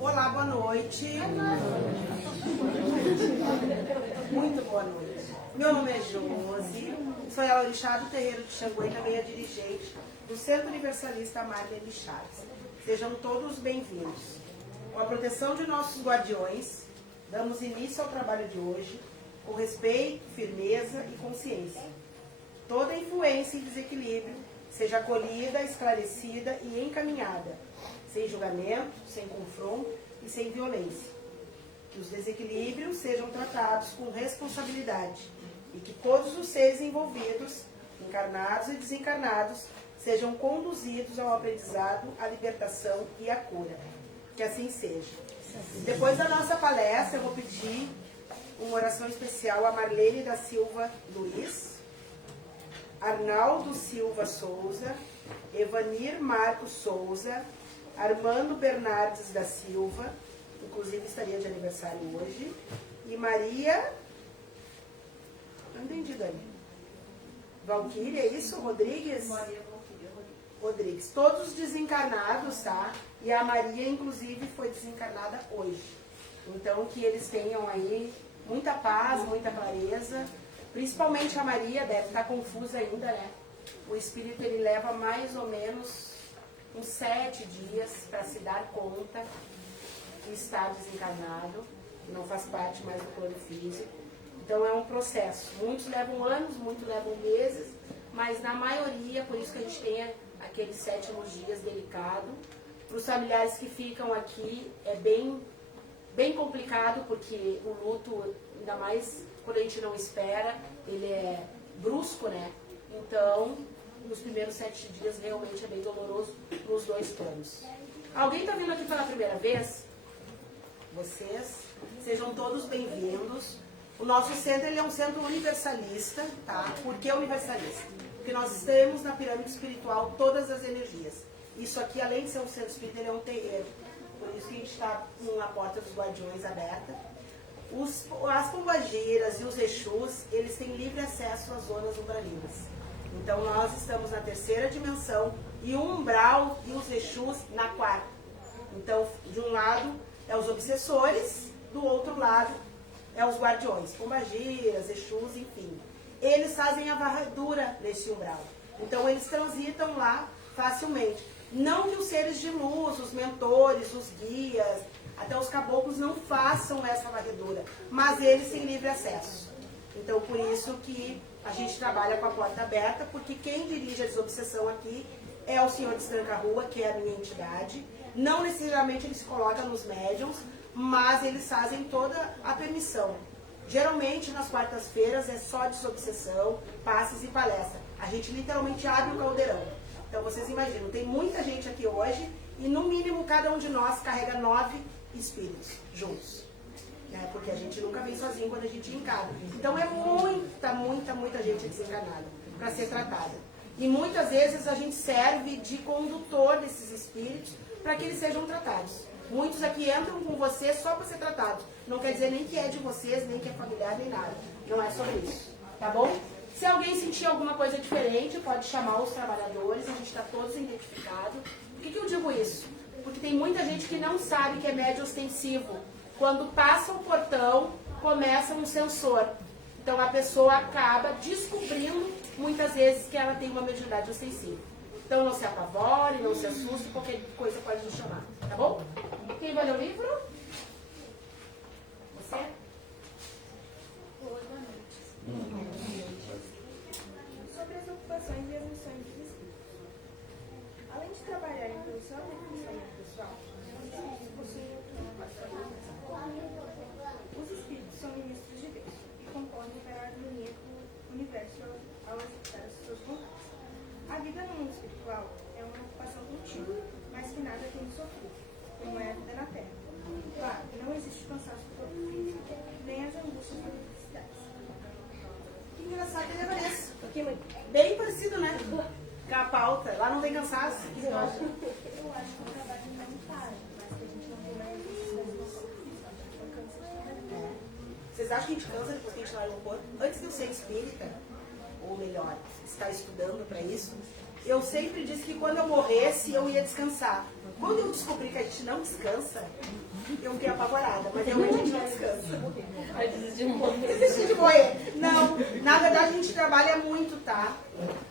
Olá, boa noite. Muito boa noite. Meu nome é Josi, sou a orixá do terreiro de Xangô e também a dirigente do Centro Universalista Marlene Chaves. Sejam todos bem-vindos. Com a proteção de nossos guardiões, damos início ao trabalho de hoje com respeito, firmeza e consciência. Toda influência e desequilíbrio seja acolhida, esclarecida e encaminhada, sem julgamento, sem confronto e sem violência. Que os desequilíbrios sejam tratados com responsabilidade e que todos os seres envolvidos, encarnados e desencarnados, sejam conduzidos ao aprendizado, à libertação e à cura. Que assim seja. Depois da nossa palestra, eu vou pedir uma oração especial a Marlene da Silva Luiz, Arnaldo Silva Souza, Evanir Marcos Souza, Armando Bernardes da Silva, inclusive estaria de aniversário hoje, e Maria, não entendi, Dani, Valquíria, é isso? Rodrigues? Maria Valquíria Rodrigues. Todos desencarnados, tá? E a Maria, inclusive, foi desencarnada hoje. Então, que eles tenham aí muita paz, muita clareza, principalmente a Maria, deve estar confusa ainda, né? O espírito, ele leva mais ou menos uns 7 dias para se dar conta que está desencarnado, que não faz parte mais do plano físico. Então é um processo. Muitos levam anos, muitos levam meses, mas na maioria, por isso que a gente tem aqueles 7º dias delicado. Para os familiares que ficam aqui é bem complicado, porque o luto, ainda mais quando a gente não espera, ele é brusco, né? Então, nos primeiros 7 dias realmente é bem doloroso nos 2 planos. Alguém está vindo aqui pela primeira vez? Vocês, sejam todos bem-vindos. O nosso centro, ele é um centro universalista, tá? Por que universalista? Porque nós estamos na pirâmide espiritual todas as energias. Isso aqui, além de ser um centro espírita, ele é um terreiro. Por isso que a gente está com a porta dos guardiões aberta. As pombagiras e os exus, eles têm livre acesso às zonas umbralinas. Então nós estamos na 3ª dimensão e o umbral e os exus na 4ª. Então, de um lado é os obsessores, do outro lado é os guardiões, pombagiras, exus, enfim. Eles fazem a varredura nesse umbral. Então eles transitam lá facilmente. Não que os seres de luz, os mentores, os guias, até os caboclos não façam essa varredura, mas eles têm livre acesso. Então, por isso que a gente trabalha com a porta aberta, porque quem dirige a desobsessão aqui é o senhor de Tranca-Rua, que é a minha entidade. Não necessariamente ele se coloca nos médiums, mas eles fazem toda a permissão. Geralmente, nas quartas-feiras, é só desobsessão, passes e palestra. A gente literalmente abre o caldeirão. Então, vocês imaginam, tem muita gente aqui hoje e, no mínimo, cada um de nós carrega 9 espíritos juntos. Porque a gente nunca vem sozinho quando a gente encarna. Então é muita gente desencarnada para ser tratada. E muitas vezes a gente serve de condutor desses espíritos para que eles sejam tratados. Muitos aqui entram com você só para ser tratados. Não quer dizer nem que é de vocês, nem que é familiar, nem nada. Não é sobre isso. Tá bom? Se alguém sentir alguma coisa diferente, pode chamar os trabalhadores, a gente está todos identificados. Por que eu digo isso? Porque tem muita gente que não sabe que é médio ostensivo. Quando passa o portão, começa um sensor. Então, Então a pessoa acaba descobrindo muitas vezes que ela tem uma mediunidade ostensiva. Então não se apavore, não se assuste, qualquer coisa pode nos chamar, tá bom? Quem vai ler o livro? Você? Boa noite. Sobre as ocupações e as missões dos espíritos. Além de trabalharem pelo seu aperfeiçoamento pessoal, os espíritos possuem outra ocupação. Os espíritos são ministros de Deus e concorrem para a harmonia do universo ao executar as suas vontades. A vida no mundo espiritual é uma ocupação contínua, mas que nada tem de sofrer, como é a vida na Terra. Claro, não existe cansaço do corpo físico, nem as angústias das necessidades. Que engraçado, ele é isso. Bem parecido, né? Com a pauta. Lá não tem cansaço. O que você acha? Eu acho que o trabalho não para, mas que a gente não tem mais necessidade do corpo físico. A gente não cansa de trabalhar. Vocês acham que a gente cansa depois que a gente larga o corpo? Antes de eu ser espírita, ou melhor, estar estudando para isso, eu sempre disse que quando eu morresse, eu ia descansar. Quando eu descobri que a gente não descansa, eu fiquei apavorada, mas realmente a gente não descansa. Vai desistir de morrer. Desistir de morrer. Não, na verdade a gente trabalha muito, tá?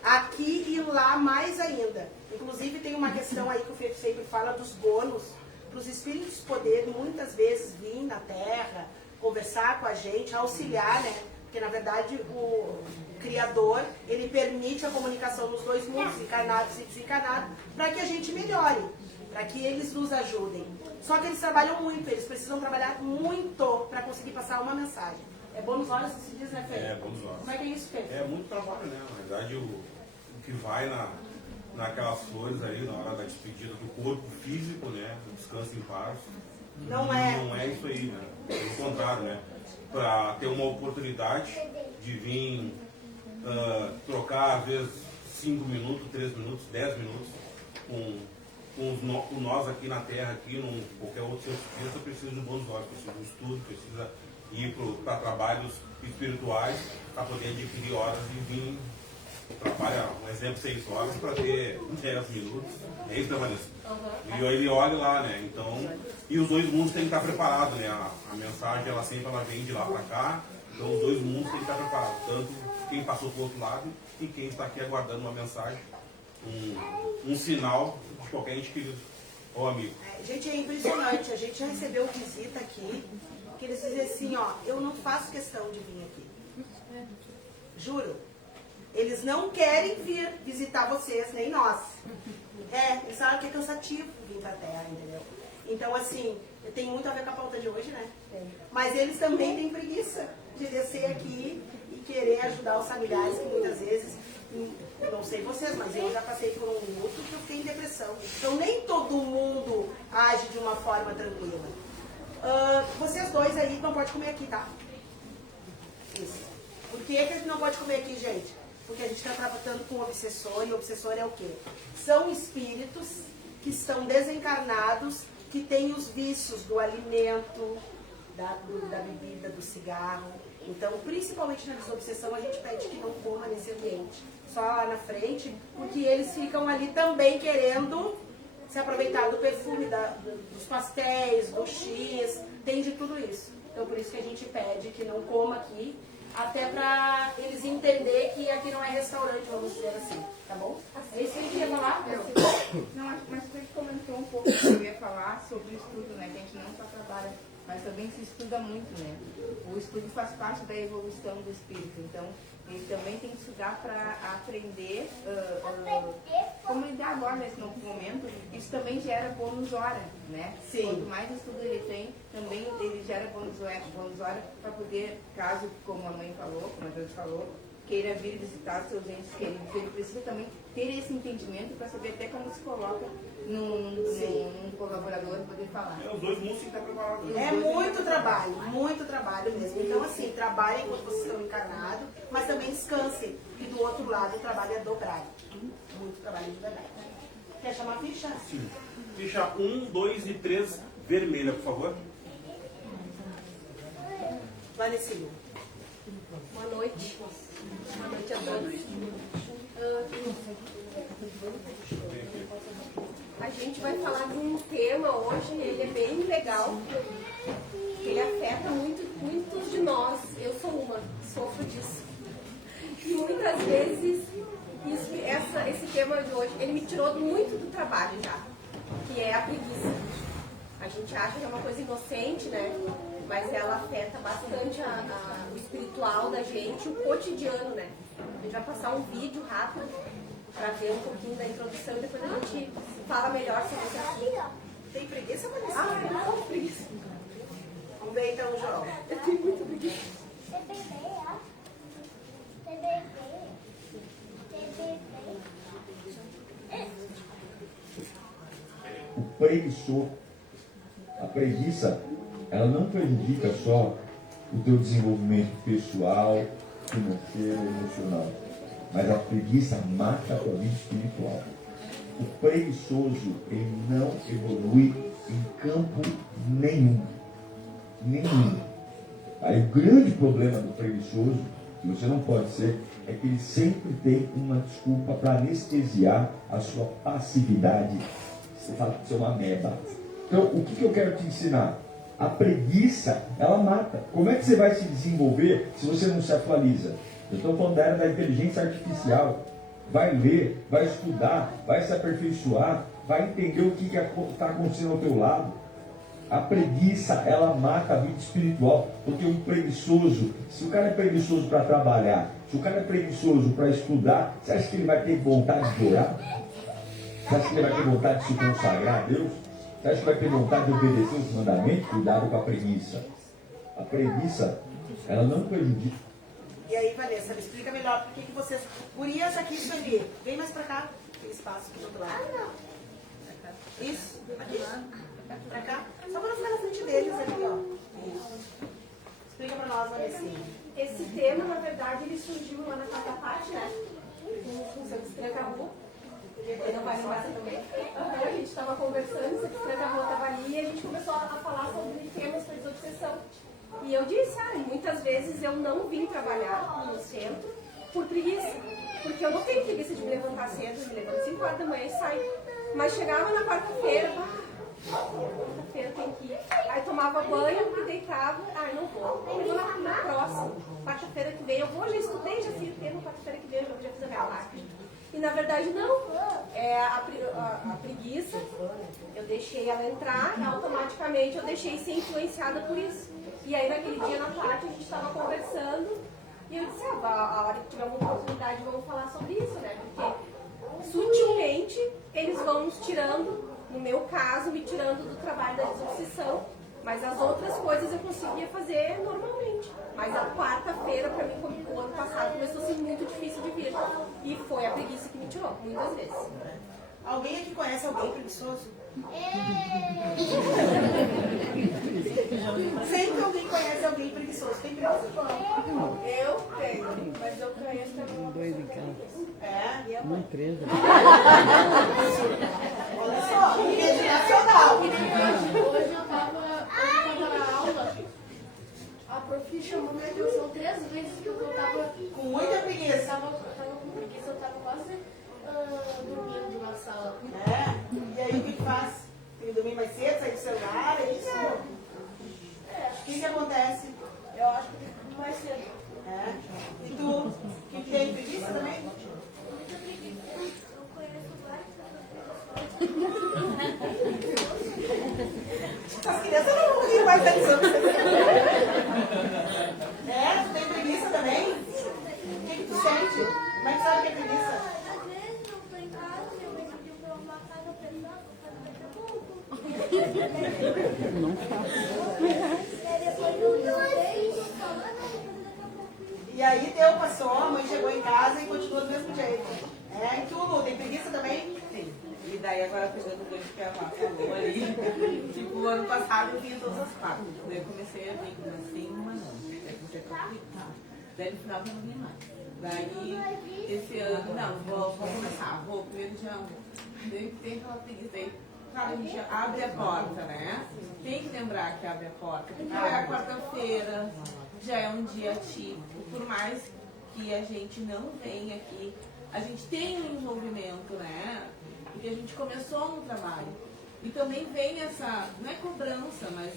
Aqui e lá mais ainda. Inclusive tem uma questão aí que o Fê sempre fala dos bônus, para os espíritos poderem muitas vezes vir na Terra, conversar com a gente, auxiliar, né? Porque, na verdade, o Criador, ele permite a comunicação nos dois mundos, encarnados e desencarnados, para que a gente melhore, para que eles nos ajudem. Só que eles trabalham muito, eles precisam trabalhar muito para conseguir passar uma mensagem. É bônus horas que se diz, né, Fê? É, bônus horas. Como é que é isso, Fê? É muito trabalho, né? Na verdade, o que vai naquelas flores ali, na hora da despedida do corpo físico, né? Do descanso em paz. Não é. Não é isso aí, né? Pelo contrário, né? Para ter uma oportunidade de vir trocar, às vezes, 5 minutos, 3 minutos, 10 minutos com nós aqui na Terra, aqui, qualquer outro centro espírita, precisa de bons olhos, precisa de estudo, precisa ir para trabalhos espirituais para poder adquirir horas e vir trabalha, um exemplo, 6 horas para ter 10 minutos. É isso, né, Vanessa? E aí ele olha lá, né? Então, e os dois mundos têm que estar preparados, né? A mensagem, ela sempre vem de lá para cá. Então, os dois mundos têm que estar preparados. Tanto quem passou para o outro lado e quem está aqui aguardando uma mensagem, um sinal de qualquer ente querido ou amigo. Gente, é impressionante. A gente já recebeu visita aqui, que eles dizem assim, ó, eu não faço questão de vir aqui. Juro. Eles não querem vir visitar vocês, nem nós. Eles sabem que é cansativo vir pra Terra, entendeu? Então, assim, tem muito a ver com a pauta de hoje, né? Mas eles também têm preguiça de descer aqui e querer ajudar os familiares, que muitas vezes, não sei vocês, mas eu já passei por um luto que eu fiquei em depressão. Então, nem todo mundo age de uma forma tranquila. Vocês dois aí não podem comer aqui, tá? Isso. Por que a gente não pode comer aqui, gente? Porque a gente está tratando com o obsessor, e o obsessor é o quê? São espíritos que estão desencarnados, que têm os vícios do alimento, da bebida, do cigarro. Então, principalmente na desobsessão, a gente pede que não coma nesse ambiente. Só lá na frente, porque eles ficam ali também querendo se aproveitar do perfume, dos pastéis, do X, tem de tudo isso. Então, por isso que a gente pede que não coma aqui, até para eles entenderem que aqui não é restaurante, vamos dizer assim, tá bom? É isso que a gente ia falar? Não, mas você comentou um pouco que eu ia falar sobre o estudo, né? Que a gente não só trabalha, mas também se estuda muito, né? O estudo faz parte da evolução do espírito, então ele também tem que estudar para aprender como lidar agora nesse novo momento. Isso também gera bônus hora, né? Sim. Quanto mais estudo ele tem, também ele gera bônus hora para poder, caso, como a mãe falou, como a gente falou, queira vir visitar os seus entes queridos. Ele precisa também ter esse entendimento para saber até como se coloca num colaborador poder falar. Os dois mundos têm que estar preparados. Né? É muito trabalho mesmo. Então, assim, trabalhem enquanto vocês estão encarnados, mas também descansem. E do outro lado, o trabalho é dobrado. Muito trabalho de verdade. Quer chamar a ficha? Sim. Ficha 1, 2 e 3, vermelha, por favor. Vanessinha. Boa noite. Boa noite a todos. A gente vai falar de um tema hoje, ele é bem legal, ele afeta muito muitos de nós, eu sou uma, sofro disso. E muitas vezes, esse tema de hoje, ele me tirou muito do trabalho já, que é a preguiça. A gente acha que é uma coisa inocente, né? Mas ela afeta bastante o espiritual da gente, o cotidiano, né? A gente vai passar um vídeo rápido para ver um pouquinho da introdução e depois a gente fala melhor sobre isso aqui. Tem preguiça, Vanessa? Ah, eu não tenho preguiça. Vamos ver então, João. Eu tenho muita preguiça. O preguiçoso, a preguiça, ela não prejudica só o teu desenvolvimento pessoal, financeiro, emocional, mas a preguiça mata a tua vida espiritual. O preguiçoso, ele não evolui em campo nenhum. Aí o grande problema do preguiçoso, que você não pode ser, é que ele sempre tem uma desculpa para anestesiar a sua passividade. Você fala que você é uma ameba. Então, o que eu quero te ensinar? A preguiça, ela mata. Como é que você vai se desenvolver se você não se atualiza? Eu estou falando da era da inteligência artificial. Vai ler, vai estudar, vai se aperfeiçoar, vai entender o que está acontecendo ao teu lado. A preguiça, ela mata a vida espiritual. Porque um preguiçoso, se o cara é preguiçoso para trabalhar, se o cara é preguiçoso para estudar, você acha que ele vai ter vontade de orar? Você acha que ele vai ter vontade de se consagrar a Deus? Você acha que vai ter vontade de obedecer os mandamentos? Cuidado com a preguiça. A preguiça, ela não prejudica. E aí, Vanessa, me explica melhor por que vocês... Gurias aqui, isso ali. Vem mais pra cá. Tem espaço aqui do outro lado. Isso. Aqui. Pra cá. Só pra não ficar na frente deles ali, ó. Isso. Explica pra nós, Vanessa. Esse tema, na verdade, ele surgiu lá na quarta parte, né? Com o seu Estranha-Rua. Ele não vai lembrar também. A gente estava conversando, o seu Estranha-Rua estava ali e a gente começou a falar sobre temas de obsessão. E eu disse, muitas vezes eu não vim trabalhar no centro por preguiça. Porque eu não tenho preguiça de me levantar cedo, me levanto 5 horas da manhã e saio. Mas chegava na quarta-feira, quarta-feira tem que ir. Aí tomava banho e deitava, não vou. Eu vou na próxima. Quarta-feira que vem eu vou, já estudei, já fiz o tema, quarta-feira que vem eu já fiz a minha parte. E na verdade não. A preguiça, eu deixei ela entrar e automaticamente eu deixei ser influenciada por isso. E aí naquele dia na tarde a gente estava conversando e eu disse, a hora que tiver uma oportunidade vamos falar sobre isso, né? Porque sutilmente eles vão nos tirando, no meu caso, me tirando do trabalho da desobsessão, mas as outras coisas eu conseguia fazer normalmente. Mas a quarta-feira, para mim, o ano passado, começou a ser muito difícil de vir. E foi a preguiça que me tirou, muitas vezes. Alguém aqui conhece alguém preguiçoso? Sempre alguém conhece alguém preguiçoso. Tem preguiça? Eu tenho, mas eu conheço também. Dois em casa. É? Uma empresa. Olha só, rede nacional. Hoje eu tava na aula, a prof chamou minha atenção 3 vezes que eu tava Com muita preguiça. tava com preguiça, eu tava quase dormindo na sala. É? E aí o que faz? Tem que dormir mais cedo, sair do celular, é isso? O que acontece? Eu acho que tem que dormir mais cedo. É? E tu? Que tem preguiça também? Muita preguiça. Eu conheço várias pessoas. As crianças não vão rir mais da lição. É? Tu tem preguiça também? O que tu sente? Como é que sabe que é preguiça? Às vezes eu tô em casa, minha mãe pediu pra eu arrumar a casa pesada, daqui a pouco. Não faço. Depois eu deitei, E aí deu, passou, a mãe chegou em casa e continua do mesmo jeito. É? E tu, Lu, tem preguiça também? Sim. E daí agora pegando o gancho que a Má falou ali, tipo, ano passado eu vinha todas as quartas. Daí eu comecei a vir uma não. Daí comecei a complicar. Daí no final eu não vinha mais. Daí esse ano, não, vou começar, vou primeiro dia 1. Daí tem aquela preguiça aí. Cara, a gente abre a porta, né? Tem que lembrar que abre a porta. Porque é a quarta-feira, já é um dia típico. Por mais que a gente não venha aqui, a gente tem um envolvimento, né? Porque a gente começou no trabalho. E também vem essa, não é cobrança, mas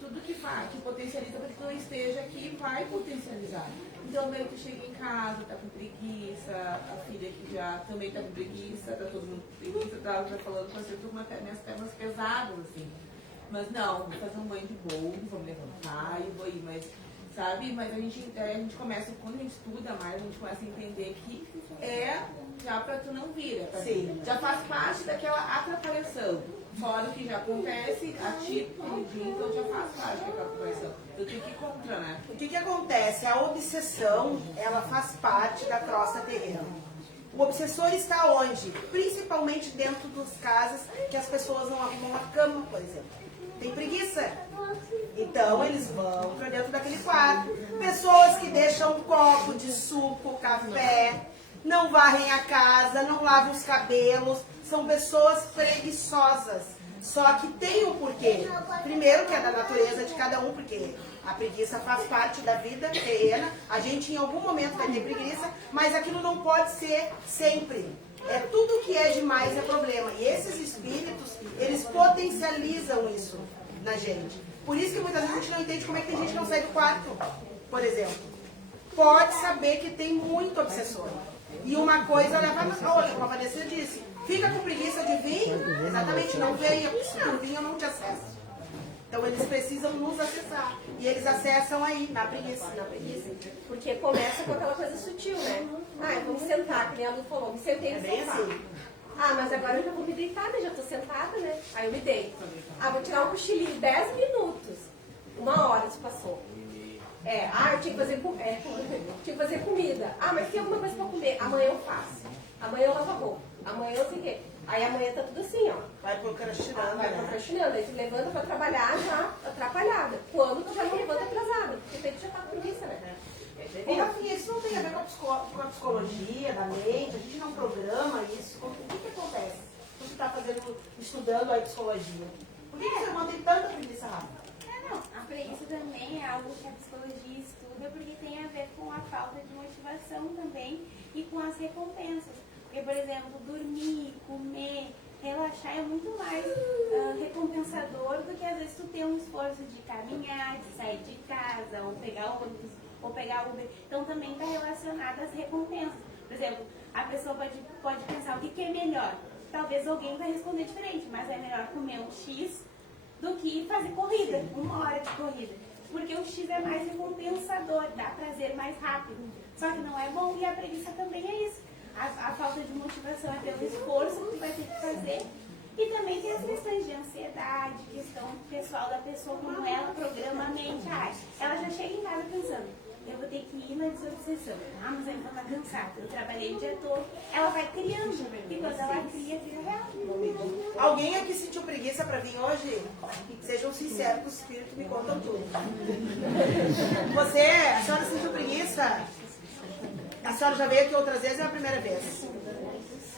tudo que faz, que potencializa para que tu esteja aqui vai potencializar. Então daí tu chega em casa, tá com preguiça, a filha aqui já também tá com preguiça, tá todo mundo com preguiça, tá já falando com você, tô com minhas pernas pesadas, assim. Mas não, vou fazer um banho de bolo, vou me levantar e vou ir, mas sabe? Mas a gente começa, quando a gente estuda mais, a gente começa a entender que já pra tu não vir, já faz parte daquela atrapalhação. Fora o que já acontece, a ti, então já faz parte daquela atrapalhação. Eu tenho que ir contra, né? O que acontece? A obsessão, ela faz parte da crosta terrena. O obsessor está onde? Principalmente dentro das casas que as pessoas não arrumam a cama, por exemplo. Tem preguiça. Então eles vão para dentro daquele quarto. Pessoas que deixam um copo de suco, café, não varrem a casa, não lavam os cabelos. São pessoas preguiçosas. Só que tem um porquê. Primeiro que é da natureza de cada um, porque a preguiça faz parte da vida terrena. A gente em algum momento vai ter preguiça, mas aquilo não pode ser sempre. Tudo que é demais é problema. E esses espíritos, eles potencializam isso na gente. Por isso que muitas vezes a gente não entende como é que tem gente que não sai do quarto, por exemplo. Pode saber que tem muito obsessor. E uma coisa leva a outra, como a Vanessa disse. Fica com preguiça de vir? Exatamente, não venha, porque se não vir eu não te acesso. Então eles precisam nos acessar. E eles acessam aí, na preguiça. Porque começa com aquela coisa sutil, né? Vamos sentar, que nem a Lu falou, me sentei no bem sofá. assim. Mas agora eu já vou me deitar, né? Já tô sentada, né? Aí eu me deito. Vou tirar um cochilinho, 10 minutos. 1 hora se passou. Eu tinha que fazer comida. Mas tem alguma coisa pra comer. Amanhã eu faço. Amanhã eu lavo a roupa. Amanhã eu sei o quê. Aí amanhã tá tudo assim, ó. Vai procrastinando, Vai procrastinando. Aí tu levanta pra trabalhar já atrapalhada. Quando tu já não levanta atrasada. Porque tu já tá com preguiça, né? E Rafinha, isso não tem a ver com a psicologia da mente, a gente não programa isso. O que acontece quando você está estudando a psicologia? Por que você mantém tanta preguiça rápida? A preguiça também é algo que a psicologia estuda porque tem a ver com a falta de motivação também e com as recompensas. Porque, por exemplo, dormir, comer, relaxar é muito mais recompensador do que às vezes tu ter um esforço de caminhar, de sair de casa, ou pegar ônibus, ou pegar Uber. Então também está relacionado às recompensas. Por exemplo, a pessoa pode pensar o que é melhor. Talvez alguém vai responder diferente, mas é melhor comer um X do que fazer corrida, 1 hora de corrida. Porque o X é mais recompensador, dá prazer mais rápido. Só que não é bom e a preguiça também é isso. A falta de motivação é pelo esforço que tu vai ter que fazer. E também tem as questões de ansiedade, questão pessoal da pessoa, como ela programa a mente. Ela já chega em casa pensando, eu vou ter que ir na desobsessão. Mas eu vou estar cansada, eu trabalhei o dia todo. Ela vai criando, e quando ela cria, vira real. Alguém aqui sentiu preguiça para vir hoje? Sejam sinceros, que o Espírito me contam tudo. A senhora sentiu preguiça? A senhora já veio aqui outras vezes, é a primeira vez?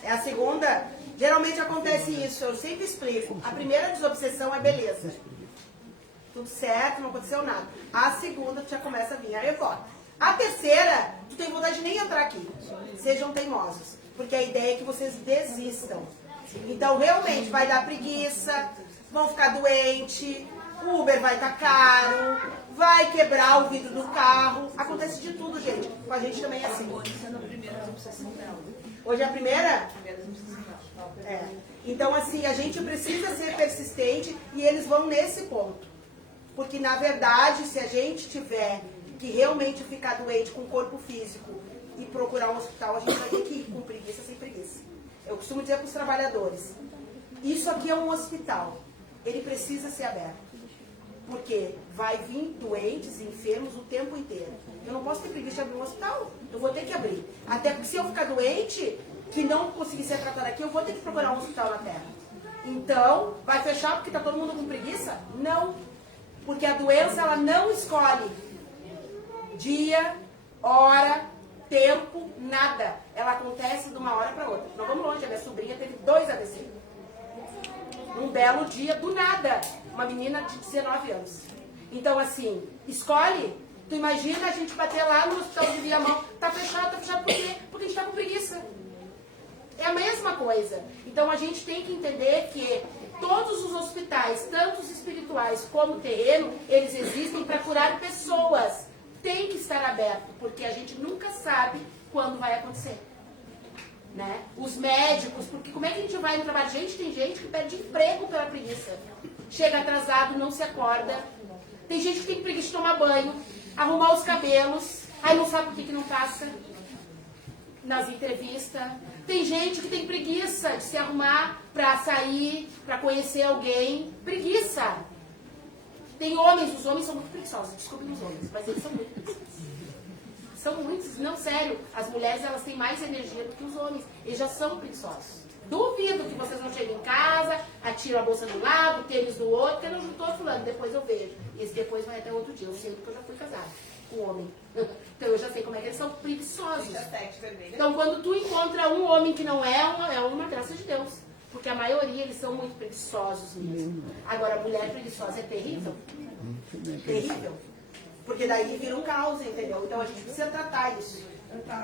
É a segunda? Geralmente acontece isso, eu sempre explico. A primeira desobsessão é beleza. Tudo certo, não aconteceu nada. A segunda, tu já começa a vir a revolta. A terceira, tu tem vontade de nem entrar aqui. Sejam teimosos. Porque a ideia é que vocês desistam. Então, realmente, vai dar preguiça, vão ficar doentes, o Uber vai estar caro, vai quebrar o vidro do carro. Acontece de tudo, gente. Com a gente também é assim. Hoje é a primeira? Então, assim, a gente precisa ser persistente e eles vão nesse ponto. Porque, na verdade, se a gente tiver que realmente ficar doente com o corpo físico e procurar um hospital, a gente vai ter que ir com preguiça, sem preguiça. Eu costumo dizer para os trabalhadores, isso aqui é um hospital, ele precisa ser aberto. Porque vai vir doentes, enfermos o tempo inteiro. Eu não posso ter preguiça de abrir um hospital, eu vou ter que abrir. Até porque se eu ficar doente, que não conseguir ser tratado aqui, eu vou ter que procurar um hospital na Terra. Então, vai fechar porque está todo mundo com preguiça? Não. Porque a doença, ela não escolhe dia, hora, tempo, nada. Ela acontece de uma hora para outra. Não vamos longe, a minha sobrinha teve 2 AVC. Um belo dia, do nada, uma menina de 19 anos. Então, assim, escolhe. Tu imagina a gente bater lá no hospital de Viamão. Tá fechado por quê? Porque a gente tá com preguiça. É a mesma coisa. Então, a gente tem que entender que Todos os hospitais, tanto os espirituais como o terreno, eles existem para curar pessoas. Tem que estar aberto, porque a gente nunca sabe quando vai acontecer. Né? Os médicos, porque como é que a gente vai no trabalho? Gente, tem gente que perde emprego pela preguiça. Chega atrasado, não se acorda. Tem gente que tem preguiça de tomar banho, arrumar os cabelos, aí não sabe por que não passa nas entrevistas. Tem gente que tem preguiça de se arrumar para sair, para conhecer alguém. Preguiça. Tem homens, os homens são muito preguiçosos, desculpem os homens, mas eles são muito preguiçosos. São muitos, não, sério, as mulheres elas têm mais energia do que os homens, eles já são preguiçosos. Duvido que vocês não cheguem em casa, atiram a bolsa do lado, o tênis do outro, porque não juntou fulano, depois eu vejo. E esse depois vai até outro dia, eu sei porque eu já fui casada com um homem. Então eu já sei como é que eles são preguiçosos. Então quando tu encontra um homem que não é uma graça de Deus. Porque a maioria, eles são muito preguiçosos mesmo. Agora, a mulher preguiçosa é terrível. Terrível. Porque daí vira um caos, entendeu? Então a gente precisa tratar isso.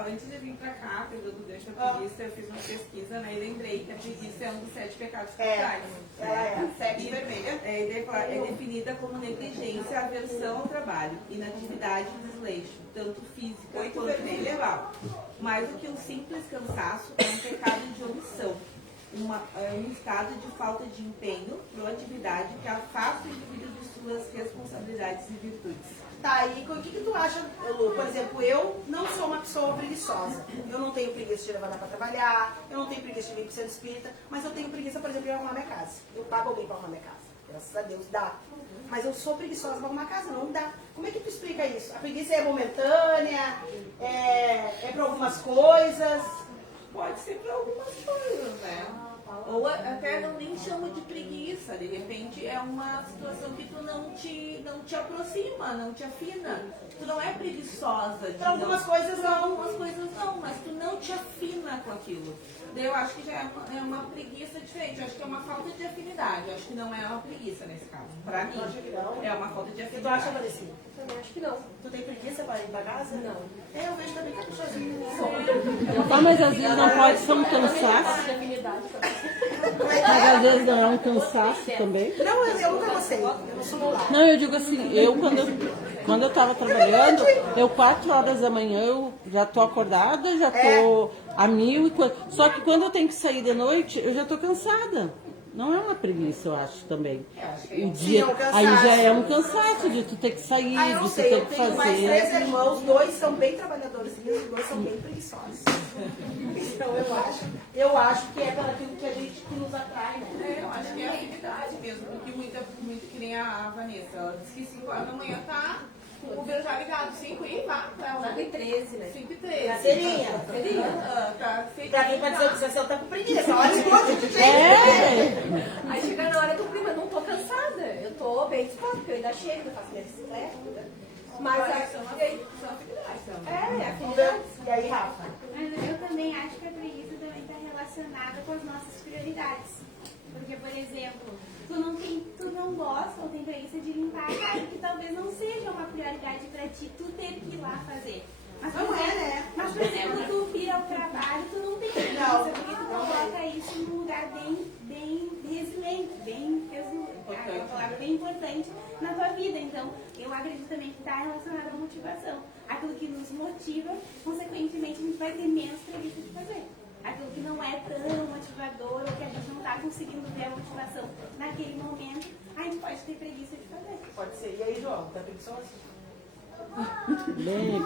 Antes de vir pra cá, pegando o gancho da preguiça, eu fiz uma pesquisa, né, e lembrei que a preguiça é um dos 7 pecados capitais. Segue vermelha. É definida como negligência, aversão ao trabalho, inatividade e desleixo, tanto física quanto intelectual. Mais do que um simples cansaço, é um pecado de omissão. Um estado de falta de empenho, proatividade, que afasta o indivíduo de suas responsabilidades e virtudes. Tá, e o que tu acha, Lu? Por exemplo, eu não sou uma pessoa preguiçosa. Eu não tenho preguiça de levantar para trabalhar, eu não tenho preguiça de vir para o centro espírita, mas eu tenho preguiça, por exemplo, de arrumar minha casa. Eu pago alguém para arrumar minha casa. Graças a Deus, dá. Mas eu sou preguiçosa para arrumar casa, não dá. Como é que tu explica isso? A preguiça é momentânea? É para algumas coisas? Pode ser para algumas coisas, né? Ou até não nem chamo de preguiça, de repente é uma situação que tu não te aproxima, não te afina. Tu não é preguiçosa. Para algumas coisas não. Algumas coisas não, mas tu não te afina com aquilo. Daí eu acho que já é uma preguiça diferente. Eu acho que é uma falta de afinidade. Eu acho que não é uma preguiça nesse caso. Pra mim, é uma falta de afinidade. Tu acha, Vanessa? Também acho que não. Tu tem preguiça para ir para casa? Não. Eu vejo também que a pessoa Mas às vezes não pode ser um cansaço. Mas às vezes não é um cansaço também. Não, eu nunca gostei. Eu não sou molar. Não, eu digo assim, quando eu estava trabalhando, 4 horas da manhã eu já tô acordada, já tô a mil. Só que quando eu tenho que sair de noite, eu já tô cansada. Não é uma preguiça, eu acho também. O dia, aí já é um cansaço de tu ter que sair, eu de tu sei, ter eu que tenho mais fazer. 3 irmãos, 2 são bem trabalhadores e os 2 são bem preguiçosos. Então eu acho que é aquilo que nos atrai, né? Eu acho que é a afinidade mesmo, porque muito que nem a Vanessa, ela disse que 5 horas da manhã tá com o Uber já ligado, 5 e vá. 5h13, né? 5h13. Seria. Tá Pra mim, pra dizer o que você tá com preguiça. Olha o monte de gente. Aí chega na hora que eu prima, não tô cansada. Eu tô bem disposta, porque eu ainda chego, eu faço minha bicicleta. Mas são afinidades também. afinidade. E aí, Rafa? Mas eu também acho que a preguiça também está relacionada com as nossas prioridades. Porque, por exemplo, tu não gosta ou tem preguiça de limpar a casa, que talvez não seja uma prioridade para ti, tu ter que ir lá fazer. Mas, Não é, né? Mas, por exemplo, tu vira ao trabalho, tu não tem preguiça, porque tu coloca isso num lugar bem resiliente, uma palavra bem importante na tua vida. Então, eu acredito também que está relacionado à motivação. Aquilo que nos motiva, consequentemente, a gente vai ter menos preguiça de fazer. Aquilo que não é tão motivador ou que a gente não está conseguindo ver a motivação naquele momento, a gente pode ter preguiça de fazer. Pode ser. E aí, João? Tá preguiçoso? Bem,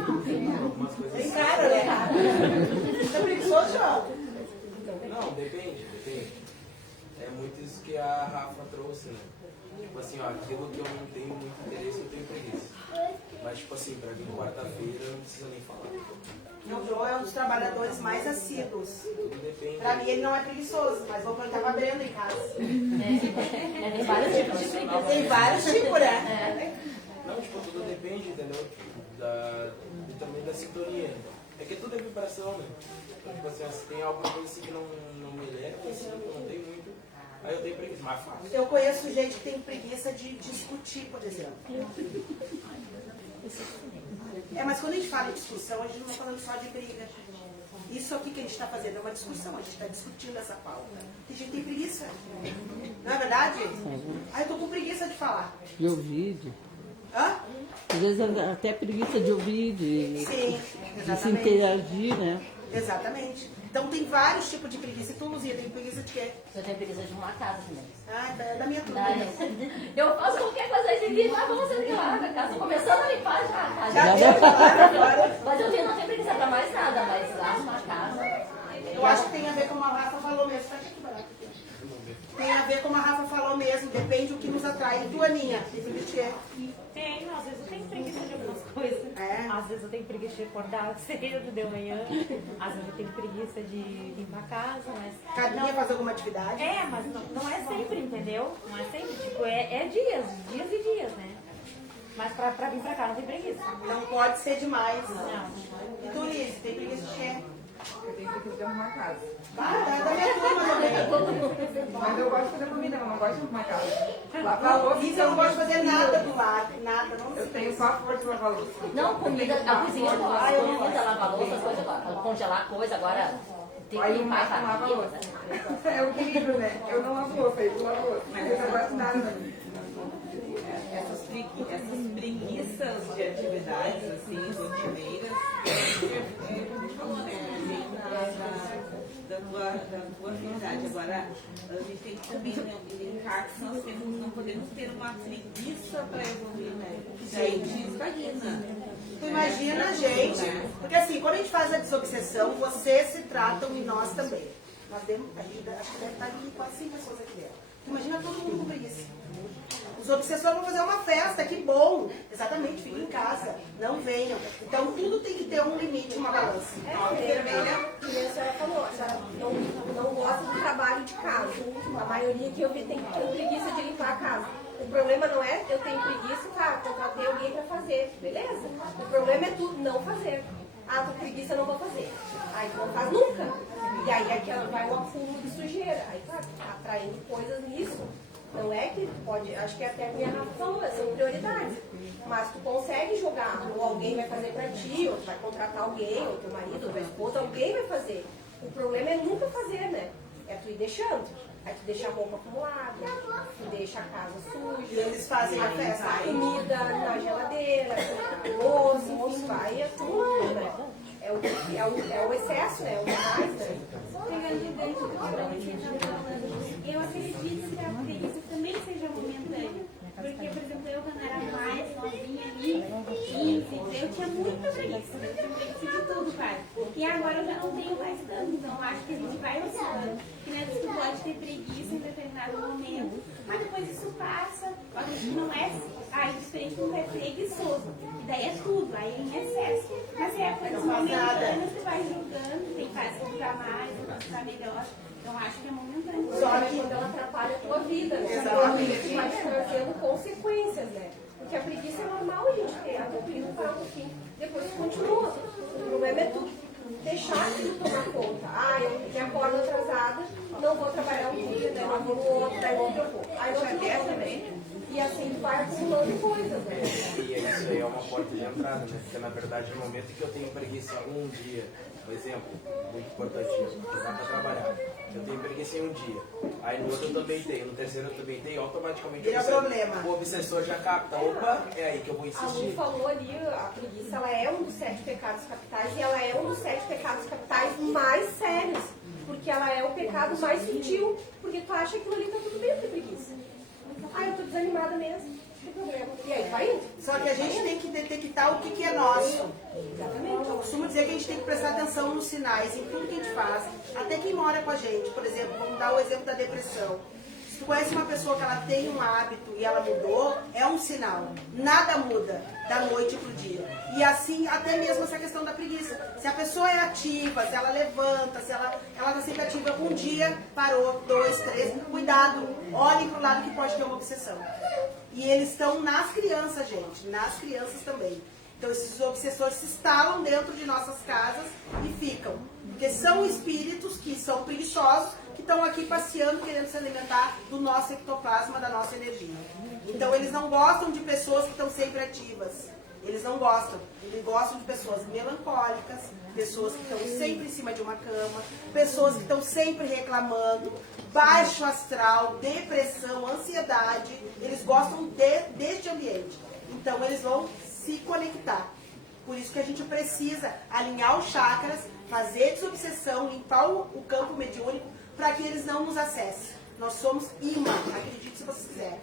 Tem cara, né? Tá preguiçoso, João? não, depende. É muito isso que a Rafa trouxe, né? Tipo assim, ó, aquilo que eu não tenho muito interesse, eu tenho preguiça. Mas, tipo assim, pra vir quarta-feira, não precisa nem falar. O João é um dos trabalhadores mais assíduos. Tudo depende. Pra mim, ele não é preguiçoso, mas vou plantar uma brenda em casa. Tem vários tipos de preguiça. Tem vários tipos, né? Não, tipo, tudo depende, entendeu? E também da sintonia. É que tudo é vibração, né? Então, tipo assim, se tem alguma coisa assim que não me leva, assim, que eu não tenho muito, aí eu tenho preguiça, mais fácil. Eu conheço gente que tem preguiça de discutir, por exemplo. Mas quando a gente fala em discussão, a gente não está falando só de briga. Isso aqui que a gente está fazendo é uma discussão, a gente está discutindo essa pauta. Tem gente que tem preguiça. Não é verdade? Eu tô com preguiça de falar. De ouvir. Hã? Às vezes até preguiça de ouvir, de se Exatamente. interagir, né? Exatamente. Então tem vários tipos de preguiça. E tu, Luzia, tem preguiça de quê? Eu tenho preguiça de arrumar a casa também. É da minha turma. Eu faço qualquer coisa de mim, mas vamos sair lá na casa. Tô começando a limpar já a casa. Já deu, agora. Mas eu não tenho preguiça pra mais nada, mas arrumar a casa. Eu acho que tem a ver com a Rafa falou mesmo. Tá aqui, barato. Tem a ver como a Rafa falou mesmo. Depende do que nos atrai. E tu, Aninha, tem preguiça de quê? Tenho, às vezes eu tenho preguiça de algumas coisas. Às vezes eu tenho preguiça de acordar cedo de manhã. Às vezes eu tenho preguiça de limpar a casa, mas. Cada dia fazer alguma atividade? Mas não é sempre, entendeu? Não é sempre. Tipo, é dias e dias, né? Mas pra vir pra cá não tem preguiça. Não pode ser demais. Não. E tu, Liz, tem preguiça de quê? Eu tenho preguiça de arrumar a casa. Da minha turma também. Mas eu gosto de fazer comida, mas não gosto de arrumar a casa. Lavar a louça. Isso eu não gosto de fazer nada do lar. Nada, não sei. Eu tenho pavor de lavar a louça. Não, comida, a cozinha eu gosto. Comida, lavar louça, as coisas eu gosto. Congelar coisa, agora tem que limpar a lava família. louça. É o equilíbrio, né? Eu não lavo louça, ele lava louça. Mas eu não gosto de nada. Essas preguiças de atividades, assim, rotineiras, como tu falou, né? Da tua atividade. Agora, a gente tem que também linkar que nós não podemos ter uma preguiça para evoluir, né? Porque daí a gente estagna. Tu imagina, gente, porque assim, quando a gente faz a desobsessão, vocês se tratam e nós também. Nós temos, acho que deve estar aqui quase 5 pessoas aqui dentro. Imagina todo mundo com preguiça. Os obsessores vão fazer uma festa, que bom. Exatamente, fiquem em casa, não venham. Então tudo tem que ter um limite, uma balança. Que nem a senhora falou, a senhora não gosta do trabalho de casa. A maioria que eu vi tem preguiça de limpar a casa. O problema não é eu tenho preguiça, tá, contratei alguém pra fazer, beleza? O problema é tu não fazer. Ah, tô preguiça, não vou fazer. Aí tu não faz nunca. E aí aqui vai um acúmulo de sujeira. Aí tá atraindo coisas nisso. Não é que pode, acho que até a minha Rafa falou, são prioridades. Mas tu consegue jogar, ou alguém vai fazer pra ti, ou tu vai contratar alguém, ou teu marido, ou tua esposa, alguém vai fazer. O problema é nunca fazer, né? É tu ir deixando. Aí tu deixa a roupa acumulada, tu deixa a casa suja. E eles fazem a festa. A comida na geladeira, louça, enfim, vai acumulando, né? É o excesso, né? É o demais, né? Pegando o gancho do que a Valentina estava falando, eu acredito que a preguiça também seja momentânea. Porque, por exemplo, eu quando era mais novinha ali, 15, eu tinha muita preguiça. Eu tinha preguiça de tudo, pai. E agora eu já não tenho mais tanto. Então acho que a gente vai oscilando. Que nem tu pode ter preguiça em determinado momento, mas depois isso passa. A gente não é. Aí diferente não é preguiçoso. E daí é tudo, aí é em excesso. Mas é coisas momentâneas, você vai julgando, tem fase que ficar mais, outras ficar melhor. Então acho que é momentâneo. Só que quando ela atrapalha a tua vida, né? Exatamente. Vai te trazendo consequências, né? Porque a preguiça é normal a gente ter, até triunfar um pouquinho. Depois continua. O problema é tu deixar aquilo tomar conta. Ah, eu me acordo atrasada, não vou trabalhar um dia, daí não vou no outro, daí no outro eu vou. Aí no outro eu vou também. E assim vai acumulando coisas, né? E isso aí é uma porta de entrada, né? Porque na verdade, no momento que eu tenho preguiça um dia, por exemplo, muito importantíssimo, que dá pra trabalhar, eu tenho preguiça em um dia, aí no outro eu também tenho, no terceiro eu também tenho, automaticamente o obsessor já capta, opa, é aí que eu vou A insistir. Lu falou ali, a preguiça ela é um dos 7 pecados capitais e ela é um dos 7 pecados capitais mais sérios, porque ela é o pecado mais sutil, porque tu acha que aquilo ali tá tudo bem ter preguiça. Ah, eu tô desanimada mesmo, não tem problema. E aí, vai indo. Só que a gente tem que detectar o que é nosso. Exatamente. Eu costumo dizer que a gente tem que prestar atenção nos sinais, em tudo que a gente faz. Até quem mora com a gente, por exemplo, vamos dar o exemplo da depressão. Se tu conhece uma pessoa que ela tem um hábito e ela mudou, é um sinal. Nada muda da noite pro dia. E assim, até mesmo essa questão da preguiça. Se a pessoa é ativa, se ela levanta, se ela tá sempre ativa, um dia parou, 2, 3, cuidado. Olhem pro lado que pode ter uma obsessão. E eles estão nas crianças, gente, nas crianças também. Então esses obsessores se instalam dentro de nossas casas e ficam. Porque são espíritos que são preguiçosos, que estão aqui passeando, querendo se alimentar do nosso ectoplasma, da nossa energia. Então eles não gostam de pessoas que estão sempre ativas. Eles não gostam. Eles gostam de pessoas melancólicas, pessoas que estão sempre em cima de uma cama, pessoas que estão sempre reclamando, baixo astral, depressão, ansiedade. Eles gostam deste ambiente. Então eles vão se conectar. Por isso que a gente precisa alinhar os chakras, fazer desobsessão, limpar o campo mediúnico, para que eles não nos acessem. Nós somos imã, acredite se você quiser.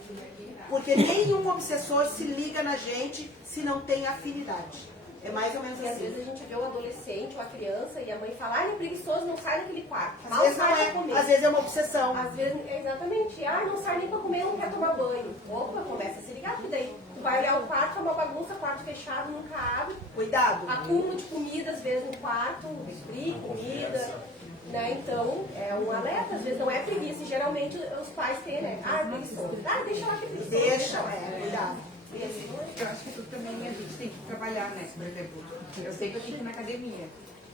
Porque nenhum obsessor se liga na gente se não tem afinidade. É mais ou menos E assim. às vezes a gente vê um adolescente ou a criança e a mãe fala, ele é preguiçoso, não sai daquele quarto. Às vezes não é, às vezes é uma obsessão. Às vezes, exatamente. Não sai nem pra comer, não quer tomar banho. Opa, começa a se ligar, porque daí tu vai olhar o quarto, é uma bagunça, quarto fechado, nunca abre. Cuidado. Acúmulo de comida, às vezes, no quarto, refri, comida. Né? Então, é um alerta, às vezes não é preguiça. E geralmente os pais têm, né? É preguiçoso. Deixa lá que é preguiçoso. Deixa, cuidado. Eu acho que tudo também a gente tem que trabalhar, né? Por exemplo, eu sei que eu tenho que ir na academia.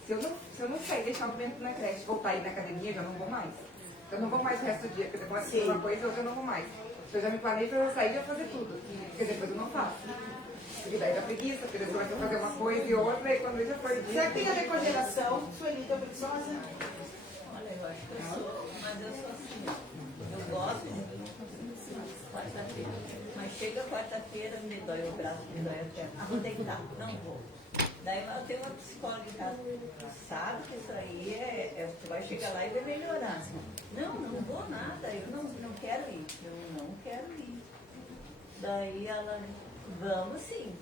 Se eu não sair, deixar o momento na creche, voltar a ir na academia, eu já não vou mais. Eu não vou mais o resto do dia, porque depois de uma coisa, hoje eu não vou mais. Eu já me planejei pra eu sair e já fazer tudo. Porque depois eu não faço. Porque daí dá preguiça, porque depois eu vou fazer uma coisa e outra, e quando eu já foi dia... Será que tem a ver com a geração? Sueli, tá preguiçosa? Olha, eu acho que eu sou, mas eu sou assim. Eu gosto de quarta-feira. Mas chega quarta-feira, me dói o braço, me dói a perna. Vou deitar, não vou. Daí eu tenho uma psicóloga em casa, tu sabe que isso aí tu vai chegar lá e vai melhorar. Não vou nada, eu não quero ir, eu não quero ir. Daí ela, vamos sim,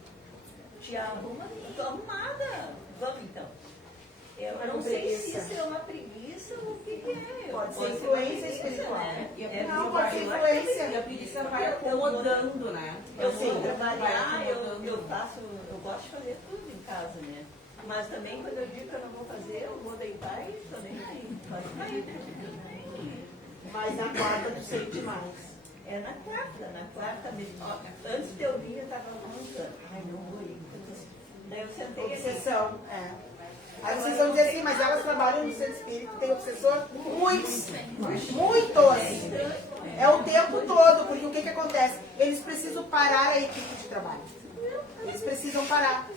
te arruma, tô arrumada, vamos então. Eu não sei se isso é uma preguiça ou o que é. Pode ser influência espiritual. Né? Não, pode ser influência. E a preguiça vai acomodando, né? Eu sei trabalhar, eu gosto de fazer tudo em casa, né? Mas também quando eu digo que eu não vou fazer, eu vou deitar e também pode cair. Mas na quarta tu sente mais. É na quarta mesmo. Antes de eu vir, eu estava avançando. Ai, não vou ir. Daí eu sentei ali. Obsessão, Aí vocês vão dizer assim, mas elas trabalham no centro espírita, tem obsessor? Muitos! É o tempo todo, porque o que acontece? Eles precisam parar a equipe de trabalho. Eles precisam parar.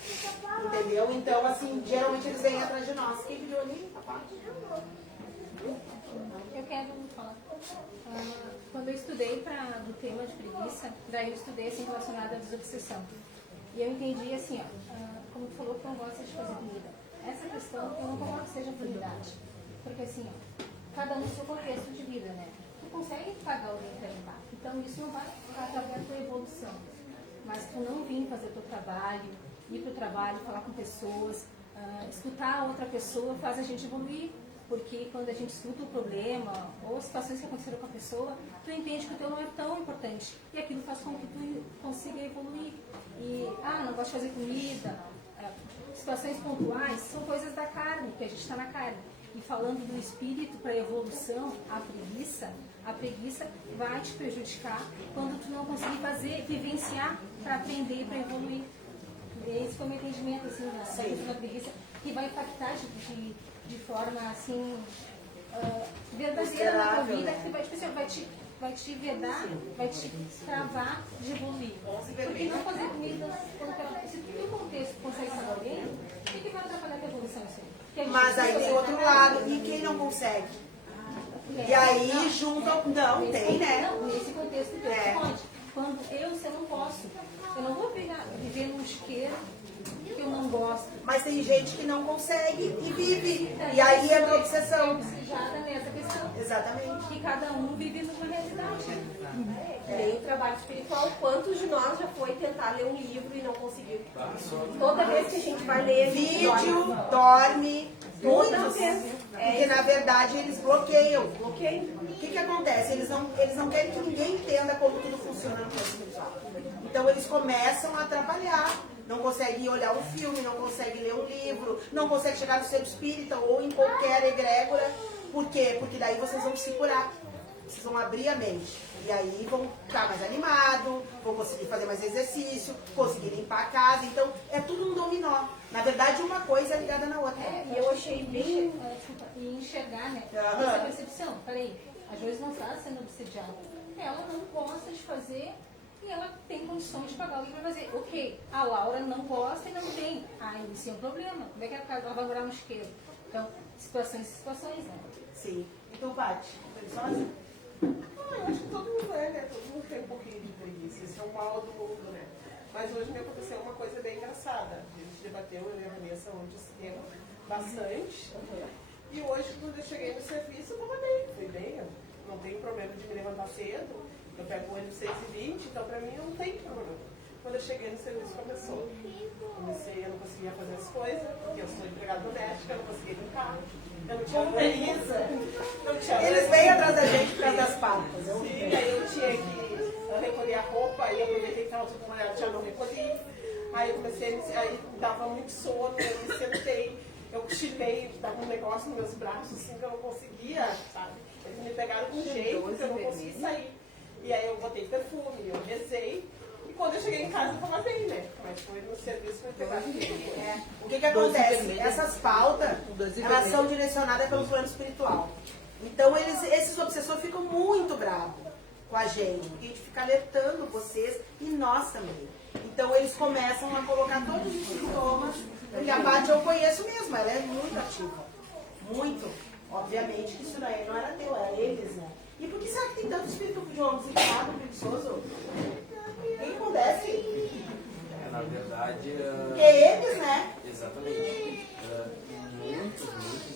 Entendeu? Então, assim, geralmente eles vêm atrás de nós. Quem pediu ali? Eu quero falar. Quando eu estudei do tema de preguiça, daí eu estudei assim, relacionado à desobsessão. E eu entendi assim, como tu falou que não gosta de fazer comida. Essa questão eu não coloco que seja prioridade. Porque assim, cada um no seu contexto de vida, né? Tu consegue pagar alguém para limpar. Então isso não vai atrapalhar a tua evolução. Mas tu não vir fazer o teu trabalho, ir para o trabalho, falar com pessoas, escutar a outra pessoa faz a gente evoluir. Porque quando a gente escuta o problema ou situações que aconteceram com a pessoa, tu entende que o teu não é tão importante. E aquilo faz com que tu consiga evoluir. E, não gosto de fazer comida. Situações pontuais são coisas da carne, que a gente está na carne. E falando do espírito para a evolução, a preguiça vai te prejudicar quando tu não conseguir vivenciar para aprender e para evoluir. Esse foi o meu entendimento, assim, da preguiça, que vai impactar de forma, assim, verdadeira na tua vida, que vai te vedar, vai te travar de evoluir. Porque não fazer comida, se tu no contexto consegue fazer alguém, o que vai atrapalhar a tua evolução isso aí? Mas aí tem outro lado, e quem não consegue? E aí juntam, não, tem, né? Não, nesse contexto pode. Quando eu não posso, eu não vou viver num chiqueiro que eu não gosto. Mas tem gente que não consegue e vive. E aí é uma obsessão. Já nessa questão. Exatamente. Que cada um vive numa realidade. Nem trabalho espiritual. Quantos de nós já foi tentar ler um livro e não conseguiu? Toda vez que a gente vai ler vídeo, dorme, muitos. Porque na verdade eles bloqueiam. O que acontece? Eles não querem que ninguém entenda como tudo funciona no plano espiritual. Então eles começam a atrapalhar. Não conseguem olhar um filme, não conseguem ler um livro, não conseguem chegar no centro espírita ou em qualquer egrégora. Por quê? Porque daí vocês vão se curar. Vocês vão abrir a mente. E aí vão ficar mais animados, vão conseguir fazer mais exercício, conseguir limpar a casa. Então, é tudo um dominó. Na verdade, uma coisa é ligada na outra. E eu achei bem... E enxergar, né? Essa percepção. Peraí, a Joyce não está sendo obsediada. Ela não gosta de fazer e ela tem condições de pagar alguém para fazer. Ok, a Laura não gosta e não tem. Isso é um problema. Como é que ela vai morar no chiqueiro? Então, situações, né? Sim. Então, Paty, sozinha? Eu acho que todo mundo né? Todo mundo tem um pouquinho de preguiça. Isso é o mal do mundo, né? Mas hoje me aconteceu uma coisa bem engraçada. A gente debateu, eu e a Vanessa, ontem esse tema bastante. E hoje, quando eu cheguei no serviço, eu estava bem. Fui bem, eu não tenho problema de me levantar cedo. Eu pego o ônibus 6h20, então pra mim não tem problema. Quando eu cheguei no serviço, começou. Eu não conseguia fazer as coisas, porque eu sou empregada doméstica, eu não conseguia limpar. Eu não tinha organiza. Eles vêm atrás da gente por causa das pautas. Sim, aí eu tinha que recolher a roupa, aí eu aproveitei que estava tudo molhado, já não recolhi. Aí eu comecei, aí dava muito sono, eu me sentei, eu cochilei, dava um negócio nos meus braços assim que eu não conseguia, sabe? Eles me pegaram com jeito, que eu não consegui sair. E aí eu botei perfume, eu rezei. E quando eu cheguei em casa eu tava bem, né? Mas foi no serviço que eu pegar O que acontece? Essas pautas, elas são direcionadas pelo plano espiritual. Então esses obsessores ficam muito bravos com a gente, porque a gente fica alertando vocês e nós também. Então eles começam a colocar todos os sintomas, porque a Paty eu conheço mesmo, ela é muito ativa. Muito. Obviamente que isso daí não era teu, era eles, né? E por que será que tem tanto espírito de homens irritado, preguiçoso? O que acontece? Na verdade... É eles, né? Exatamente. Muitos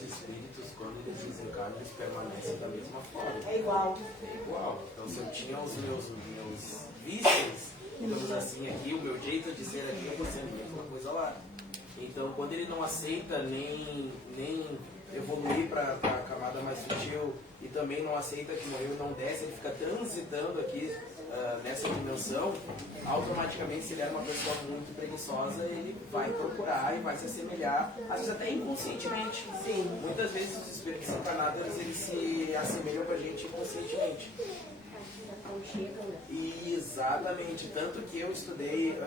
espíritos, quando eles desencarnam, eles permanecem da mesma forma. É igual. É igual. Então, se eu tinha os meus vícios, digamos assim, aqui, o meu jeito de ser aqui, eu vou ser a mesma coisa lá. Então, quando ele não aceita nem evoluir para a camada mais sutil e também não aceita que morreu e não desce, ele fica transitando aqui nessa dimensão, automaticamente, se ele era uma pessoa muito preguiçosa, ele vai procurar e vai se assemelhar, às vezes até inconscientemente. Sim. Muitas vezes os espíritos encarnados, eles se assemelham para a gente inconscientemente. E, exatamente, tanto que eu estudei,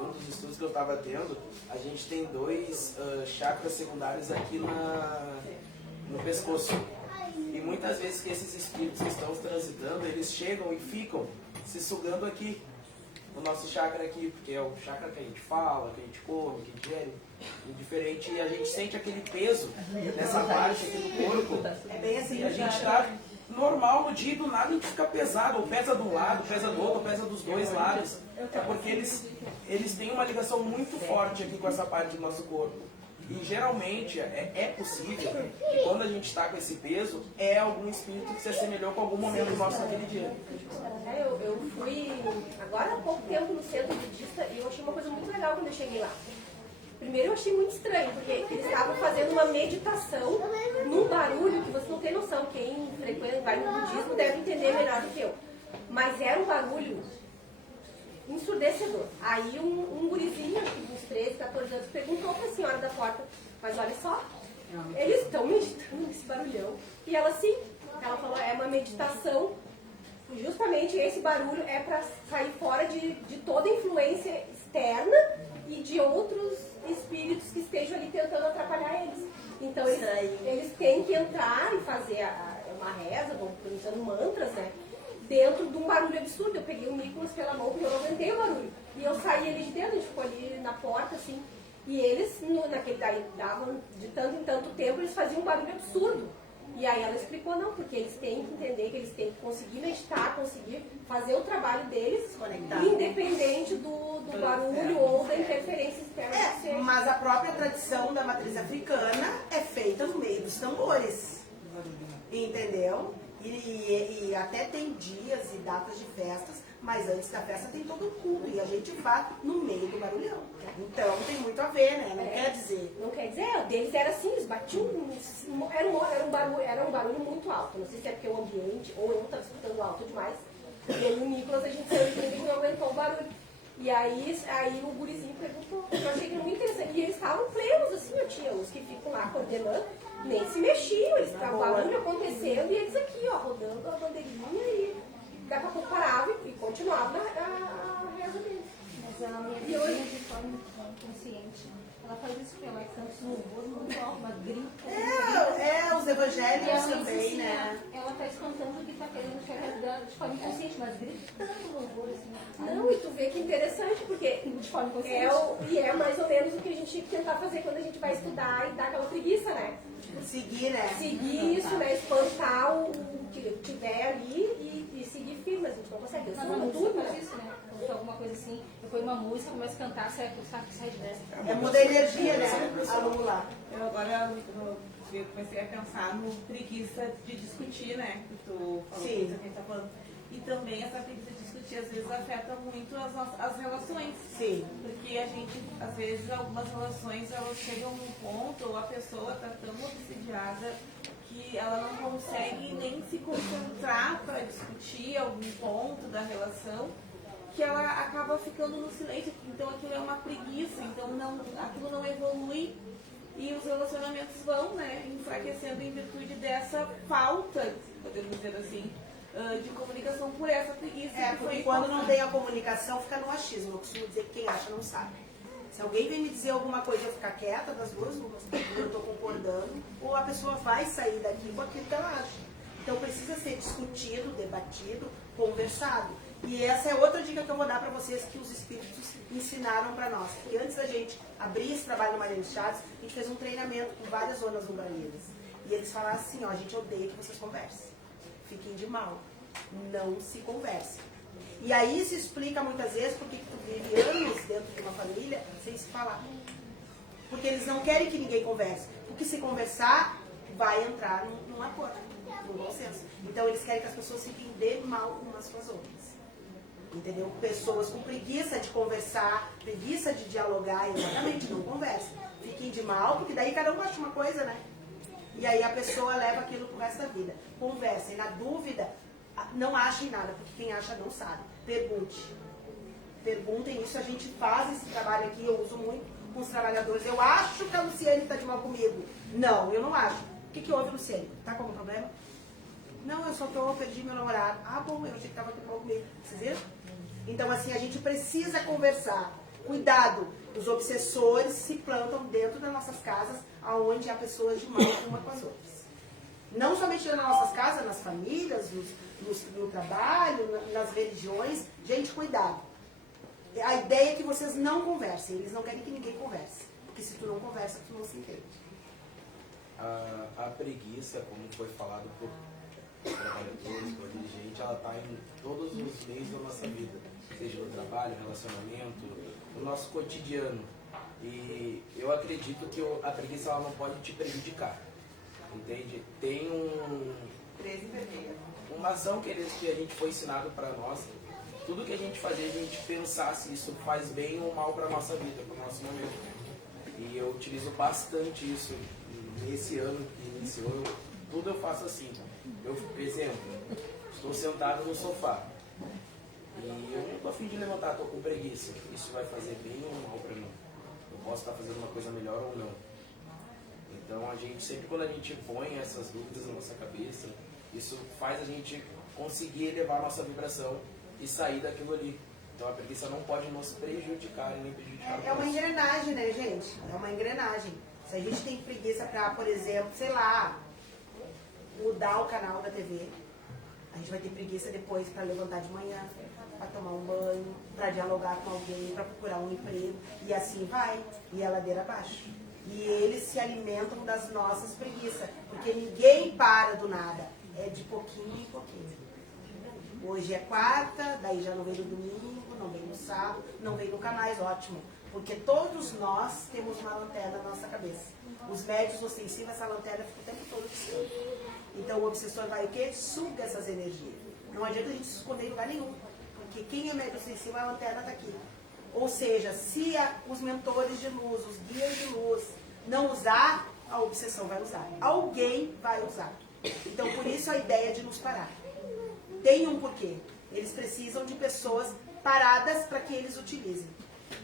um dos estudos que eu estava tendo, a gente tem 2 chakras secundários aqui no pescoço. E muitas vezes que esses espíritos que estão transitando, eles chegam e ficam se sugando aqui, no nosso chakra aqui, porque é o chakra que a gente fala, que a gente come, que a gente gere, indiferente, e a gente sente aquele peso nessa parte aqui do corpo. É bem assim. E a gente está normal no dia e do nada a gente fica pesado, ou pesa de um lado, pesa do outro, ou pesa dos dois lados. É porque eles têm uma ligação muito forte aqui com essa parte do nosso corpo. E geralmente é possível que quando a gente está com esse peso, é algum espírito que se assemelhou com algum momento nosso naquele dia. Eu fui agora há pouco tempo no centro budista e eu achei uma coisa muito legal quando eu cheguei lá. Primeiro eu achei muito estranho, porque eles estavam fazendo uma meditação num barulho que você não tem noção. Quem frequenta, vai no budismo deve entender melhor do que eu. Mas era um barulho ensurdecedor. Aí um gurizinho, uns 13, 14 anos, perguntou para a senhora da porta, mas olha só, eles estão meditando nesse barulhão. E ela sim, ela falou, é uma meditação, justamente esse barulho é para sair fora de toda influência externa e de outros espíritos que estejam ali tentando atrapalhar eles. Então eles têm que entrar e fazer uma reza, vão pronunciando mantras, né? Dentro de um barulho absurdo. Eu peguei o Nicolas pela mão porque eu não aguentei o barulho. E eu saí ali de dentro, a gente ficou ali na porta, assim. E eles, naquele daí, davam de tanto em tanto tempo, eles faziam um barulho absurdo. E aí ela explicou, não, porque eles têm que entender que eles têm que conseguir meditar, conseguir fazer o trabalho deles, independente do barulho ou da interferência externa. Mas a própria tradição da matriz africana é feita no meio dos tambores. Entendeu? E até tem dias e datas de festas, mas antes da festa tem todo o culto e a gente vai no meio do barulhão. Então tem muito a ver, né? Não quer dizer. Não quer dizer, deles era assim, eles batiam, era um barulho muito alto. Não sei se é porque o ambiente, ou eu estava escutando alto demais. E aí o Nicolas, a gente saiu de e não aguentou o barulho. E aí o gurizinho perguntou, eu achei que era muito interessante. E eles estavam plenos, assim, eu tinha os que ficam lá coordenando, nem se mexiam, eles estavam o barulho acontecendo e eles aqui, ó, rodando a bandeirinha e daqui a pouco paravam e continuavam a reza deles. Mas ela me hoje de forma inconsciente. Ela faz isso porque ela canta no louvor muito alto, uma grita. Os evangélicos também, assim, né? Ela está espantando o que está querendo chegar orando de forma inconsciente, mas gritando louvor, assim. Não, e tu vê que interessante, porque De forma inconsciente. é mais ou menos o que a gente tinha que tentar fazer quando a gente vai estudar e dá aquela preguiça, né? Seguir, né? Seguir isso, né? Espantar o que tiver ali e seguir firme, a gente não consegue. Eu Mas sou a música tudo, faz né? isso, né? Quando alguma coisa assim, eu ponho uma música, começo a cantar, sai de dessa. É muda energia, né? Aluno lá. Eu agora eu comecei a pensar no preguiça de discutir, né? Que tu falou Sim. que a gente tá falando. E também essa preguiça de discutir às vezes afeta muito as relações. Sim. Porque a gente, às vezes, algumas relações elas chegam num ponto, ou a pessoa está tão obsidiada que ela não consegue nem se concentrar para discutir algum ponto da relação, que ela acaba ficando no silêncio. Então aquilo é uma preguiça, então aquilo não evolui e os relacionamentos vão, né, enfraquecendo em virtude dessa falta, podemos dizer assim, de comunicação por essa preguiça. É, que foi porque quando não importante. tem a comunicação, fica no achismo. Eu costumo dizer que quem acha não sabe. Se alguém vem me dizer alguma coisa e eu ficar quieta das duas, eu estou concordando, ou a pessoa vai sair daqui com aquilo que ela acha. Então precisa ser discutido, debatido, conversado. E essa é outra dica que eu vou dar para vocês que os espíritos ensinaram para nós. Porque antes da gente abrir esse trabalho no Maria de Chaves, a gente fez um treinamento com várias zonas umbralinas. E eles falaram assim, ó, a gente odeia que vocês conversem. Fiquem de mal. Não se conversem. E aí se explica muitas vezes porque tu vive anos dentro de uma família sem se falar. Porque eles não querem que ninguém converse. Porque se conversar, vai entrar num acordo, num bom senso. Então eles querem que as pessoas fiquem de mal umas com as outras. Entendeu? Pessoas com preguiça de conversar, preguiça de dialogar, exatamente, não conversam. Fiquem de mal, porque daí cada um gosta de uma coisa, né? E aí a pessoa leva aquilo pro resto da vida. Conversem. Na dúvida, não achem nada, porque quem acha não sabe. Pergunte. Perguntem isso, a gente faz esse trabalho aqui, eu uso muito com os trabalhadores. Eu acho que a Luciane está de mal comigo. Não, eu não acho. O que houve, Luciane? Tá com algum problema? Não, eu só perdi meu namorado. Ah, bom, eu achei que estava de mal comigo. Vocês viram? Então, assim, a gente precisa conversar. Cuidado, os obsessores se plantam dentro das nossas casas, aonde há pessoas de mal uma com as outras. Não somente nas nossas casas, nas famílias, no trabalho, nas religiões. Gente, cuidado. A ideia é que vocês não conversem. Eles não querem que ninguém converse. Porque se tu não conversa, tu não se entende. A preguiça, como foi falado por trabalhadores, por dirigente, ela está em todos os meios da nossa vida. Seja no trabalho, relacionamento, no nosso cotidiano. E eu acredito que a preguiça ela não pode te prejudicar. Entende? Tem uma ação que a gente foi ensinado para nós. Tudo que a gente fazia, a gente pensar se isso faz bem ou mal para a nossa vida, para o nosso momento. E eu utilizo bastante isso nesse ano que iniciou. Tudo eu faço assim. Eu, por exemplo, estou sentado no sofá. E eu não estou a fim de levantar, estou com preguiça. Isso vai fazer bem ou mal para mim? Eu posso estar fazendo uma coisa melhor ou não? Então, a gente, sempre quando a gente põe essas dúvidas na nossa cabeça, isso faz a gente conseguir elevar a nossa vibração e sair daquilo ali. Então, a preguiça não pode nos prejudicar e nem prejudicar. É uma engrenagem, né, gente? É uma engrenagem. Se a gente tem preguiça para, por exemplo, sei lá, mudar o canal da TV, a gente vai ter preguiça depois para levantar de manhã, para tomar um banho, para dialogar com alguém, para procurar um emprego, e assim vai, e a ladeira abaixo. E eles se alimentam das nossas preguiças, porque ninguém para do nada, é de pouquinho em pouquinho. Hoje é quarta, daí já não vem no domingo, não vem no sábado, não vem nunca mais, ótimo. Porque todos nós temos uma lanterna na nossa cabeça. Os médios ostensivos, essa lanterna fica o tempo todo piscando. Então o obsessor vai o quê? Suga essas energias. Não adianta a gente se esconder em lugar nenhum. Porque quem é médio ostensivo, a lanterna está aqui. Ou seja, se os mentores de luz, os guias de luz, não usar, a obsessão vai usar. Alguém vai usar. Então por isso a ideia de nos parar. Tem um porquê. Eles precisam de pessoas paradas para que eles utilizem.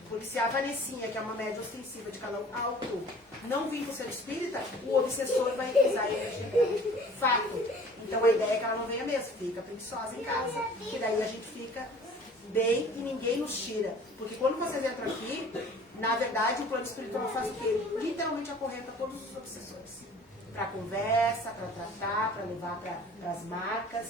Porque se a Vanessinha, que é uma média ostensiva de canal alto, não vir com o ser espírita, o obsessor vai usar a energia dela. Fato. Então a ideia é que ela não venha mesmo. Fica preguiçosa em casa. Que daí a gente fica bem e ninguém nos tira. Porque quando vocês entram aqui, na verdade o plano espiritual faz o quê? Literalmente acorrenta todos os obsessores. Para conversa, para tratar, para levar para as marcas.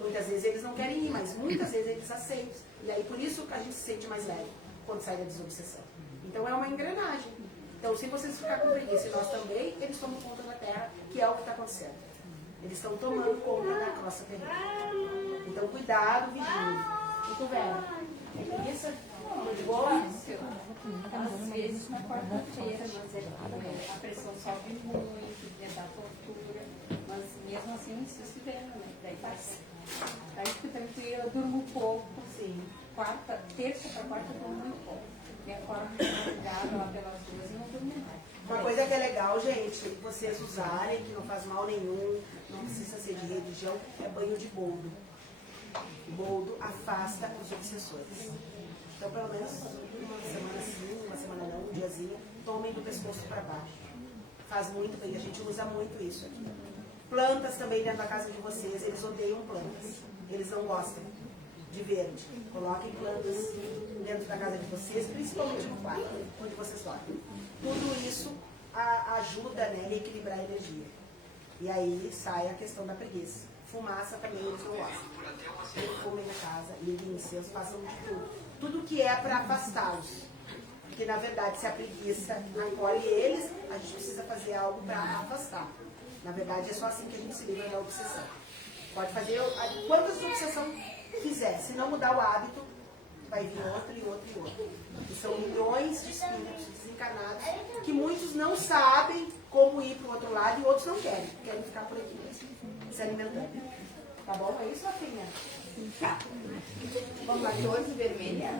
Muitas vezes eles não querem ir, mas muitas vezes eles aceitam. E aí por isso que a gente se sente mais leve quando sai da desobsessão. Então é uma engrenagem. Então se vocês ficarem com preguiça e nós também, eles tomam conta da terra, que é o que está acontecendo. Eles estão tomando conta da crosta terrena. Então cuidado, vigília. E tu, Vera? É preguiça? De boa? Às vezes na quarta-feira, mas a pressão sobe muito, dentro da tortura, mas mesmo assim insisto vendo, né? Daí faz. Daí eu durmo pouco, sim. Terça para quarta eu durmo muito pouco. Me acordo madrugada lá pelas 2 e não durmo mais. Uma coisa que é legal, gente, vocês usarem, que não faz mal nenhum, não precisa ser de religião, é banho de boldo. Boldo afasta os obsessores. Então, pelo menos uma semana sim, uma semana não, um diazinho, tomem do pescoço para baixo. Faz muito bem, a gente usa muito isso aqui. Plantas também dentro da casa de vocês, eles odeiam plantas. Eles não gostam de verde. Coloquem plantas dentro da casa de vocês, principalmente no quarto, onde vocês dormem. Tudo isso ajuda, né, a equilibrar a energia. E aí sai a questão da preguiça. Fumaça também eles não gostam. Fumem na casa, liguem incenso, façam de tudo. Tudo que é para afastá-los. Porque, na verdade, se a preguiça acolhe eles, a gente precisa fazer algo para afastar. Na verdade, é só assim que a gente se livra da obsessão. Pode fazer quantas obsessão quiser. Se não mudar o hábito, vai vir outro e outro e outro. E são milhões de espíritos desencarnados que muitos não sabem como ir para o outro lado e outros não querem. Querem ficar por aqui mesmo, se alimentando. Tá bom? É isso, Rafinha? Tá. Vamos lá, 14, vermelha.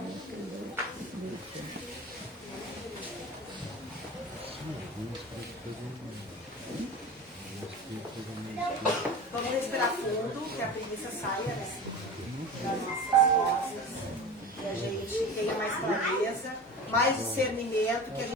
Vamos respirar fundo, que a preguiça saia das nossas costas, que a gente tenha mais clareza, mais discernimento, que a gente